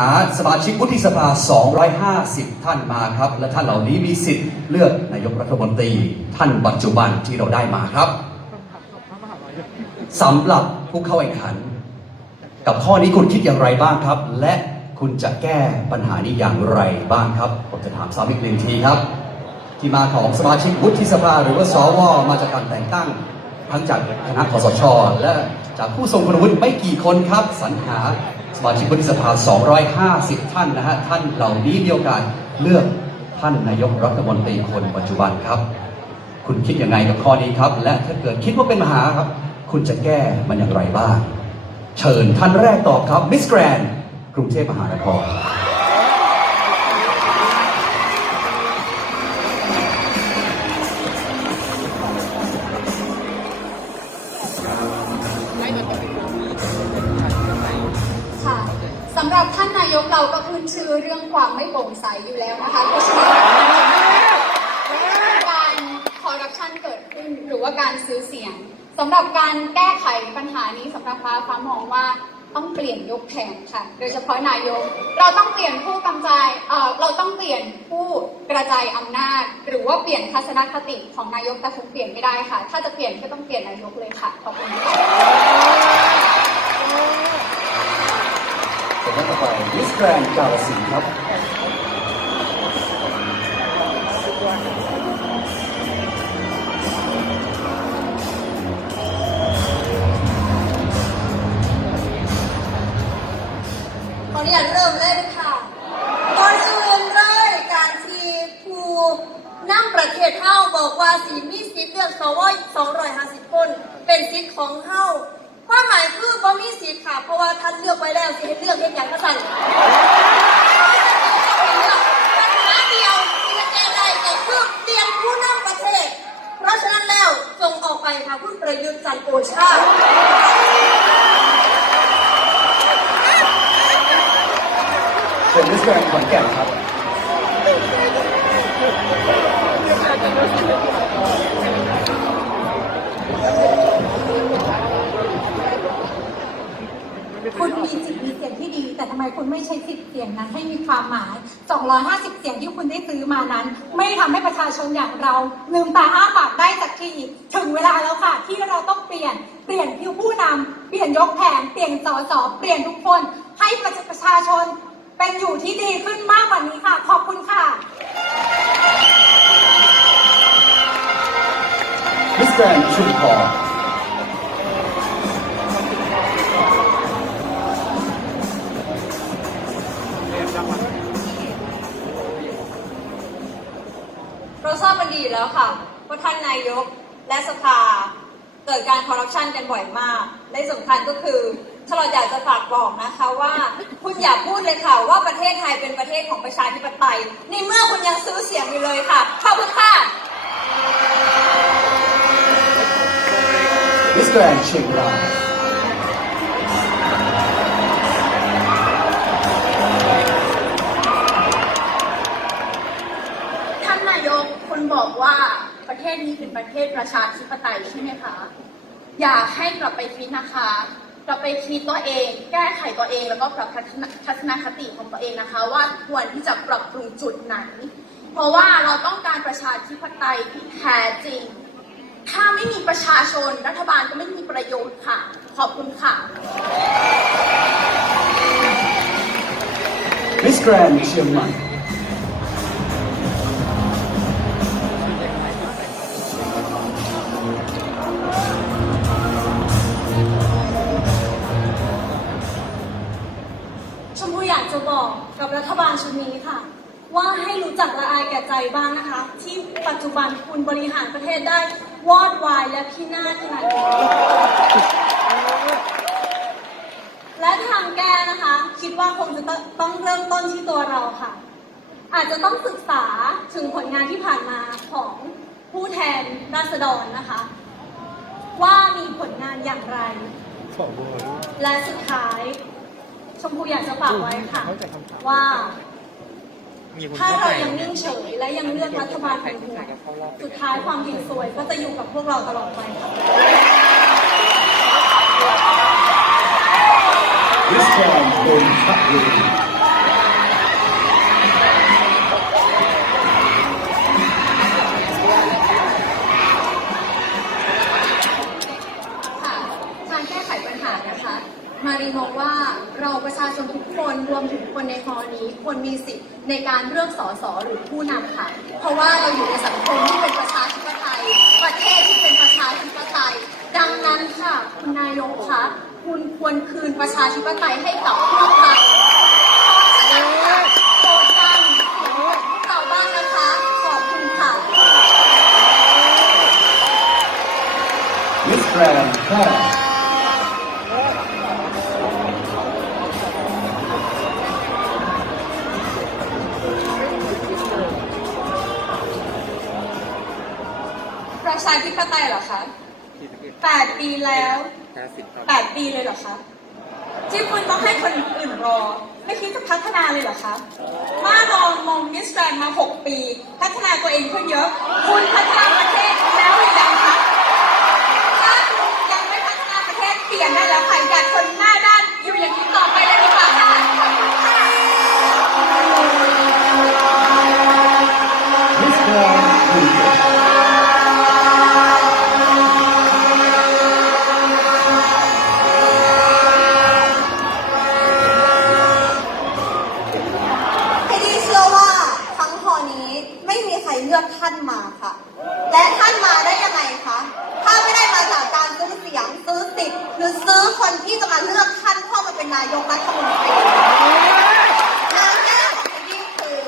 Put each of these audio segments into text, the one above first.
าสมาชิกวุฒิสภา 250 ท่านมาครับ และท่านเหล่านี้มีสิทธิ์เลือกนายกรัฐมนตรี ท่านปัจจุบันที่เราได้มาครับสำหรับผู้เข้าแข่งขัน กับข้อนี้คุณคิดอย่างไรบ้างครับ และคุณจะแก้ปัญหานี้อย่างไรบ้างครับ ผมจะถามซ้ำอีกหนึ่งทีครับ ที่มาของสมาชิกวุฒิสภาหรือว่าสวมาจากการแต่งตั้งทั้งจากคณะคอสช และจากผู้ทรงคุณวุฒิไม่กี่คนครับสรรหา มาชิกวุฒิสภา 250 ท่านนะฮะ ท่านเหล่านี้มีโอกาสเลือกท่านนายกรัฐมนตรีคนปัจจุบันครับ คุณคิดยังไงกับข้อนี้ครับ และถ้าเกิดคิดว่าเป็นมหาครับ คุณจะแก้มันอย่างไรบ้าง เชิญท่านแรกตอบครับ มิสแกรนกรุงเทพมหานคร อยู่แล้วนะคะเพราะฉะนั้นการคอร์รัปชันเกิดขึ้นหรือว่าการซื้อเสียงสำหรับการแก้ไขปัญหานี้สำหรับฟ้าฟ้ามองว่าต้องเปลี่ยนยกแผงค่ะ โดยเฉพาะนายก เราต้องเปลี่ยนผู้กำจายเอ่อเราต้องเปลี่ยนผู้กระจายอำนาจ หรือว่าเปลี่ยนทัศนคติของนายกแต่คงเปลี่ยนไม่ได้ค่ะ ถ้าจะเปลี่ยนก็ต้องเปลี่ยนนายกเลยค่ะ ขอบคุณค่ะส่วนท่านต่อไปมิสแกรนกาลสินครับ นั่งประเทศเฮาบอกว่าสีมีสิทธิ์เลือกสว250คน เป็นสิทธิ์ของเฮาความหมายคือบ่มีสิทธิ์ค่ะ เพราะว่าท่านเลือกไว้แล้วสิให้เลือกเฮ็ดหยังก็สั่นปัญหาเดียวที่จะแก้ได้ก็คือเปลี่ยนผู้นำประเทศ เพราะฉะนั้นแล้วส่งออกไปค่ะคุณประยุทธ์จันทร์โอชาส่วนมิสแกรนขอนแก่นครับ 250 เสียงที่คุณได้ซื้อมานั้น ไม่ทำให้ประชาชนอย่างเราลืมตาอ้าปากได้สักทีถึงเวลาแล้วค่ะ ที่เราต้องเปลี่ยนเปลี่ยนผิวผู้นำเปลี่ยนยกแผงเปลี่ยนสสเปลี่ยนทุกคน ให้ประชาชนเป็นอยู่ที่ดีขึ้นมากกว่านี้ค่ะ ขอบคุณค่ะมิสแกรนชุมพร ทราบกันดีอยู่แล้วค่ะว่าท่านนายกและสภาเกิดการคอร์รัปชันกันบ่อยมากและสำคัญก็คือถ้าเราอยากจะฝากบอกนะคะว่า คุณอย่าพูดเลยค่ะว่าประเทศไทยเป็นประเทศของประชาธิปไตยในเมื่อคุณยังซื้อเสียงอยู่เลยค่ะขอบคุณค่ะมิสแทศนี้เป็นประเทศประชาธิปไตยใช่ไหมคะ อยากให้กลับไปคิดนะคะ กลับไปคิดตัวเอง แก้ไขตัวเอง แล้วก็ปรับทัศนทัศนคติของตัวเองนะคะ ว่าควรที่จะปรับปรุงจุดไหน เพราะว่าเราต้องการประชาธิปไตยที่แท้จริง ถ้าไม่มีประชาชนรัฐบาลก็ไม่มีประโยชน์ค่ะ ขอบคุณค่ะมิสแกรนเชียงใหม่ จะบอกกับรัฐบาลชุดนี้ค่ะ ว่าให้รู้จักละอายแก่ใจบ้างนะคะ ที่ปัจจุบันคุณบริหารประเทศได้วอดวายและพินาศขนาดนี้และทางแก้นะคะ คิดว่าคงจะต้องเริ่มต้นที่ตัวเราค่ะ อาจจะต้องศึกษาถึงผลงานที่ผ่านมาของผู้แทนราษฎรนะคะ ว่ามีผลงานอย่างไร และสุดท้าย ชมพูอยากจะฝากไว้ค่ะ ว่า ถ้าเรายังนิ่งเฉยและยังเลือกรัฐบาลเป็นหัวสุดท้ายความผิดสวยก็จะอยู่กับพวกเราตลอดไปค่ะมิสแเราประชาชนทุกคนรวมถึงคนในฮอนี้ควรมีสิทธิ์ในการเลือกสสหรือผู้นำค่ะ เพราะว่าเราอยู่ในสังคมที่เป็นประชาธิปไตย ประเทศที่เป็นประชาธิปไตย ดังนั้นค่ะ คุณนายกคะคุณควรคืนประชาธิปไตยให้กับ ชาธิปไตยเหรอคะแปดปีแล้วแปดปีเลยเหรอคะที่คุณต้องให้คนอื่นรอ ไม่คิดจะพัฒนาเลยเหรอคะมาลองมองมิสแกรนมา6ปี พัฒนาตัวเองขึ้นเยอะ คุณพัฒนาประเทศแล้วหรือยังคะถ้าคุณยังไม่พัฒนาประเทศเปลี่ยนได้แล้วค่ะอย่าทนหน้ ลือกท่านมาค่ะ และท่านมาได้ยังไงคะถ้าไม่ได้มาจากการซื้อเสียงซื้อสิทธิ์หรือซื้อคนที่จะมาเลือกท่านเข้ามาเป็นนายกรัฐมนตรีนางแก้ของไอดีคือ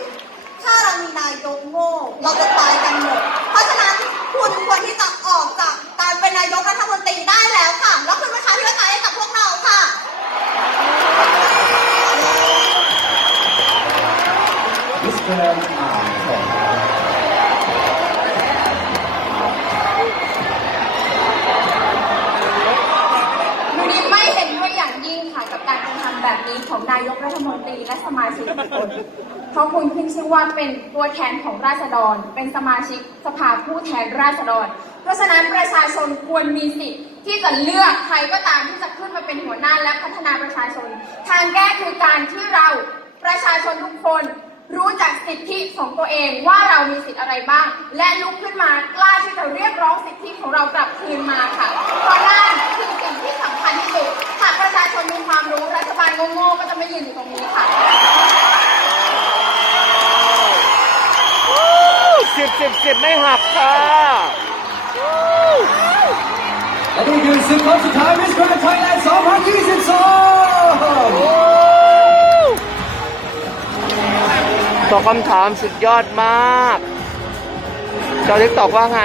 ถ้าเรามีนายกโง่เราจะตายกันหมดเพราะฉะนั้นคุณควรที่จะออกจากการเป็นนายกรัฐมนตรีได้แล้วค่ะแล้วคืนประชาธิปไตยให้กับพวกเราค่ะมิสแกรนด์อ่า แบบนี้ของนายกรัฐมนตรีและสมาชิกทุกคนเพราะคุณขึ้นชื่อว่าเป็นตัวแทนของราษฎร เป็นสมาชิกสภาผู้แทนราษฎร เพราะฉะนั้นประชาชนควรมีสิทธิ์ที่จะเลือกใครก็ตามที่จะขึ้นมาเป็นหัวหน้าและพัฒนาประชาชน ทางแก้คือการที่เราประชาชนทุกคน รู้จักสิทธิของตัวเองว่าเรามีสิทธิอะไรบ้าง และลุกขึ้นมากล้าที่จะเรียกร้องสิทธิของเรากลับคืนมาค่ะ เพราะนั่นคือสิ่งที่สำคัญที่สุดหากประชาชนมีความรู้รัฐบาลโง่ๆก็จะไม่ยืนอยู่ตรงนี้ค่ะสิบสิบสิบไม่หักค่ะและนี่คือศึกครั้งสุดท้ายมิสแกรนด์ไทยแลนด์2022 ตอบคำถามสุดยอดมากจอเล็กตอบว่าไง